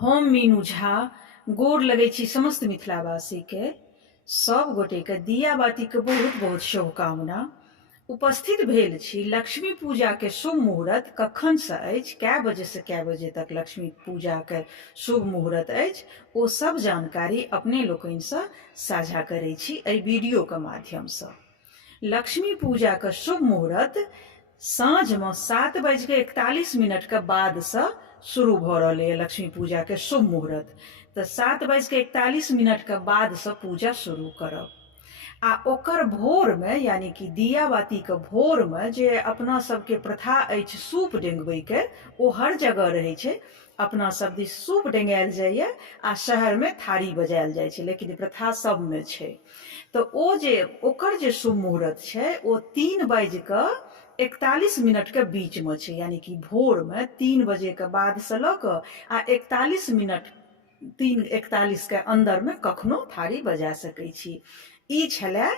हम मीनू झा गोर लगै छी समस्त मिथिलावासी के सब गोटे के दिया बाती के बहुत बहुत शुभकामना। उपस्थित भेल छी लक्ष्मी पूजा के शुभ मुहूर्त कखन से अछि, कै बजे से कै बजे तक लक्ष्मी पूजा के शुभ मुहूर्त अछि, ओ सब जानकारी अपने लोकनि से साझा करै छी एहि वीडियो के माध्यम से। लक्ष्मी पूजा के शुभ मुहूर्त साँझ में 7:41 के बाद से शुरू भ रहा है। लक्ष्मी पूजा के शुभ मुहूर्त तो 7:41 के बाद से पूजा शुरू करब। आ ओकर भोर में यानी कि दिया बाती के भोर में जे अपना सबके प्रथा अछि सूप डेंगबै के, ओ हर जगह रहे छे। अपना सब दिस सूप डेंगायल जाइए आ शहर में थारी बजायल जाइ छे, लेकिन प्रथा सब में छे। तो ओ जे ओकर जे शुभ मुहूर्त छे ओ 3:41 के बीच में छे, यानी कि भोर में 3 बजे के बाद से ल क आ 41 3:41 के अंदर में कखनो थारी बजा सकै छी। ई छलै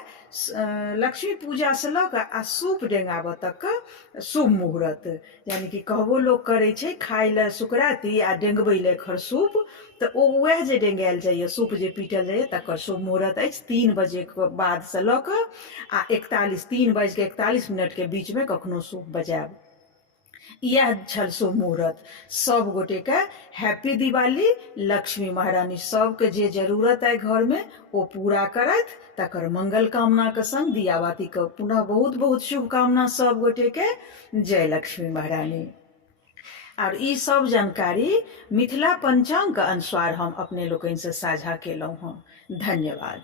लक्ष्मी पूजा से ल क आ सूप डेंगाबऽ तक के शुभ मुहूर्त। यानी कि कहबो लोग करे छे खाय ले सुकराती आ डेंगबै ले खरसूप, तो ओ वह जे डेंगायल जाइए सूप जे पीटल जाइए तकर शुभ मुहूर्त अछि 3 बजे के बाद से ल क आ 3:41 के बीच में कखनो सूप बजायब। यह छल शुभ मुहूर्त। सब गोटे के हैप्पी दिवाली। लक्ष्मी महारानी सबके जे जरूरत है घर में वो पूरा करत, तकर मंगल कामना के संग दियाबाती के पुनः बहुत बहुत शुभकामना सब गोटे के। जय लक्ष्मी महारानी। और ई सब जानकारी मिथिला पंचांग के अनुसार हम अपने लोकनि से साझा केलहुं हँ। धन्यवाद।